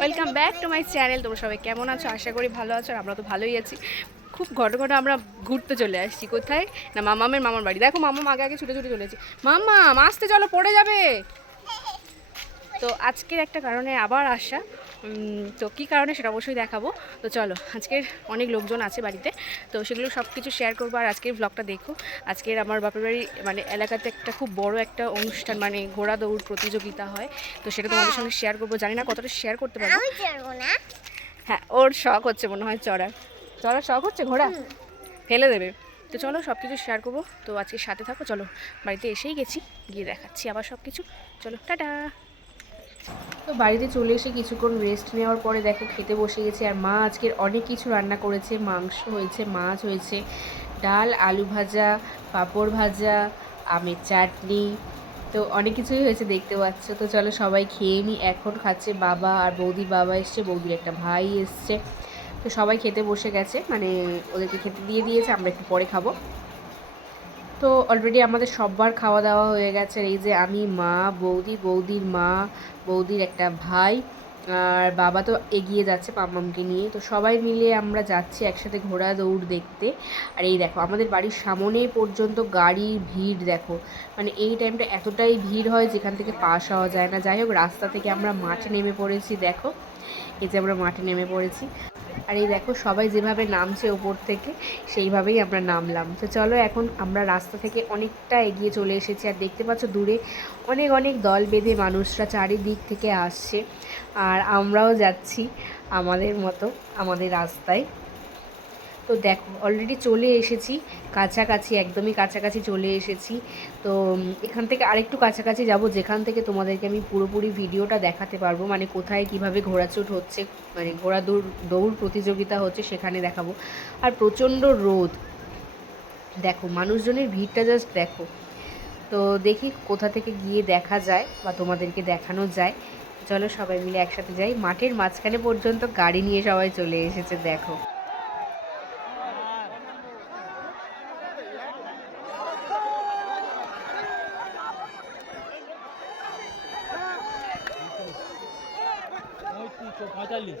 Welcome back to my channel তোমরা সবাই কেমন আছো? আশা করি ভালো আছো আমরা তো ভালোই আছি। খুব ঘট ঘট আমরা ঘুরতে চলে আসছি। কোথায়? না, মামামের মামার বাড়ি। দেখো মামা আগে আগে ছুটে ছুটে চলেছি মামা আসতে চলো, পড়ে যাবে। তো আজকের একটা কারণে আবার আসা। তো কী কারণে সেটা অবশ্যই দেখাবো। তো চলো আজকের অনেক লোকজন আছে বাড়িতে তো সেগুলো সব কিছু শেয়ার করব আর আজকের ব্লগটা দেখো। আজকের আমার বাপের বাড়ি মানে এলাকাতে একটা খুব বড় একটা অনুষ্ঠান মানে ঘোড়া দৌড় প্রতিযোগিতা হয়। তো সেটা তোমাদের সঙ্গে শেয়ার করব। জানি না কতটা শেয়ার করতে পারব। হ্যাঁ ওর শখ হচ্ছে মনে হয় চড়ার চড়ার শখ হচ্ছে ঘোড়া? ফেলে দেবে। তো চলো সব কিছু শেয়ার করব। তো আজকে সাথে থাকো চলো বাড়িতে এসেই গেছি গিয়ে দেখাচ্ছি আবার সব কিছু চলো টাটা। তো বাড়িতে চলে এসে কিছুক্ষণ রেস্ট নেওয়ার পরে দেখো খেতে বসে গেছে। আর মা আজকের অনেক কিছু রান্না করেছে। মাংস হয়েছে, মাছ হয়েছে, ডাল, আলু ভাজা, পাঁপড় ভাজা, আমের চাটনি। তো অনেক কিছুই হয়েছে দেখতে পাচ্ছ। তো চলো সবাই খেয়ে নিই এখন খাচ্ছে বাবা আর বৌদির বাবা এসছে, বৌদির একটা ভাই এসছে। তো সবাই খেতে বসে গেছে। মানে ওদেরকে খেতে দিয়ে দিয়েছে, আমরা একটু পরে খাব। তো অলরেডি আমাদের সববার খাওয়া দাওয়া হয়ে গেছে। এই যে আমি, মা, বৌদি, বৌদির মা, বৌদির একটা ভাই, আর বাবা তো এগিয়ে যাচ্ছে পাম্মামকে নিয়ে। তো সবাই মিলে আমরা যাচ্ছি একসাথে ঘোড়া দৌড় দেখতে। আর এই দেখো, আমাদের বাড়ির সামনে পর্যন্ত গাড়ির ভিড় দেখো। মানে এই টাইমটা এতটাই ভিড় হয় যেখান থেকে পাস হওয়া যায় না। যাই হোক, রাস্তা থেকে আমরা মাঠে নেমে পড়েছি, দেখো। এই যে আমরা মাঠে নেমে পড়েছি। আর এই দেখো সবাই যেভাবে নামছে ওপর থেকে, সেইভাবেই আমরা নামলাম। তো চলো এখন আমরা রাস্তা থেকে অনেকটা এগিয়ে চলে এসেছি আর দেখতে পাচ্ছ দূরে অনেক অনেক দল বেঁধে মানুষরা চারিদিক থেকে আসছে। আর আমরাও যাচ্ছি আমাদের মতো, আমাদের রাস্তায়। তো দেখো অলরেডি চলে এসেছি, কাছাকাছি, একদমই কাছাকাছি চলে এসেছি। তো এখান থেকে আরেকটু কাছাকাছি যাব, যেখান থেকে তোমাদেরকে আমি পুরোপুরি ভিডিওটা দেখাতে পারব। মানে কোথায় কীভাবে ঘোড়াচুট হচ্ছে মানে ঘোড়া দৌড় দৌড় প্রতিযোগিতা হচ্ছে সেখানে দেখাবো। আর প্রচণ্ড রোদ। দেখো, মানুষজনের ভিড়টা জাস্ট দেখো। তো দেখি কোথা থেকে গিয়ে দেখা যায় বা তোমাদেরকে দেখানো যায়। চলো সবাই মিলে একসাথে যাই। মাঠের মাঝখানে পর্যন্ত গাড়ি নিয়ে সবাই চলে এসেছে, দেখো। পঁয়তাল্লিশ।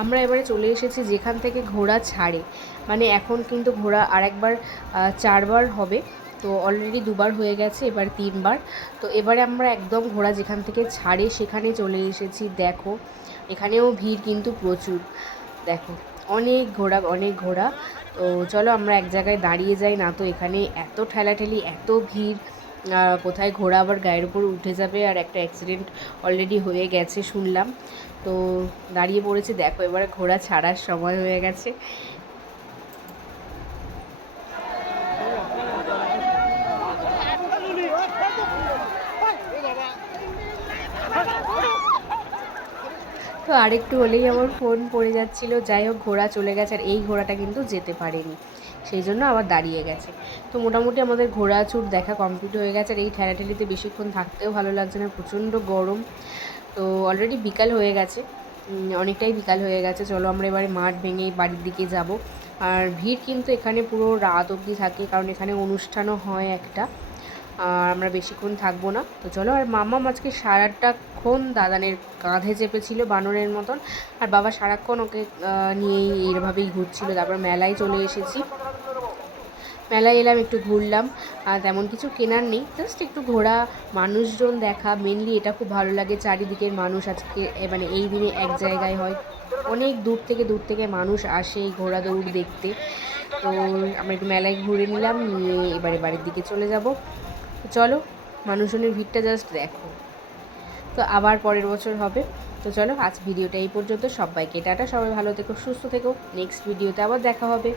আমরা এবারে চলে এসেছি যেখান থেকে ঘোড়া ছাড়ে। মানে এখন কিন্তু ঘোড়া আরেকবার চারবার হবে। তো অলরেডি দুবার হয়ে গেছে, এবার তিনবার। তো এবারে আমরা একদম ঘোড়া যেখান থেকে ছাড়ে, সেখানে চলে এসেছি। দেখো, এখানেও ভিড় কিন্তু প্রচুর। দেখো, অনেক ঘোড়া অনেক ঘোড়া। তো চলো আমরা এক জায়গায় দাঁড়িয়ে যাই, না তো এখানে এত ঠেলাঠেলি, এত ভিড়। কোথায় ঘোড়া আবার গায়ের উপর উঠে যাবে? আর একটা অ্যাক্সিডেন্ট অলরেডি হয়ে গেছে, শুনলাম। তো দাঁড়িয়ে পড়েছে, দেখো এবারে ঘোড়া ছাড়ার সময় হয়ে গেছে। তো আরেকটু হলেই আমার ফোন পড়ে যাচ্ছিল, যাই হোক ঘোড়া চলে গেছে আর এই ঘোড়াটা কিন্তু যেতে পারেনি, সেই জন্য আবার দাঁড়িয়ে গেছে। তো মোটামুটি আমাদের ঘোড়া চুট দেখা কমপ্লিট হয়ে গেছে আর এই ঠেলাঠেলিতে বেশিক্ষণ থাকতেও ভালো লাগছে না, প্রচণ্ড গরম। তো অলরেডি বিকাল হয়ে গেছে। অনেকটাই বিকাল হয়ে গেছে। চলো আমরা এবারে মাঠ ভেঙে বাড়ির দিকে যাব। আর ভিড় কিন্তু এখানে পুরো রাত অবধি থাকে, কারণ এখানে অনুষ্ঠানও হয় একটা। আর আমরা বেশিক্ষণ থাকব না। তো চলো, আর মাম্মা আজকে সারাটাক্ষণ দাদানের কাঁধে চেপেছিল বানরের মতন। আর বাবা সারাক্ষণ ওকে নিয়েই এইভাবেই ঘুরছিল। তারপর মেলায় চলে এসেছি। মেলায় এলাম, একটু ঘুরলাম, আর তেমন কিছু কেনার নেই জাস্ট একটু ঘোরা, মানুষজন দেখা মেনলি এটা খুব ভালো লাগে, চারিদিকের মানুষ আজকে মানে এই দিনে এক জায়গায় হয়, অনেক দূর থেকে দূর থেকে মানুষ আসে এই ঘোড়া দৌড় দেখতে, তো আমরা একটু মেলায় ঘুরে নিলাম, নিয়ে এবারে বাড়ির দিকে চলে যাব চলো, মানুষজনের ভিড়টা জাস্ট দেখো, তো আবার পরের বছর হবে, তো চলো আজ ভিডিওটা এই পর্যন্ত, সবাইকে টাটা, সবাই ভালো থেকো, সুস্থ থেকো নেক্সট ভিডিওতে আবার দেখা হবে।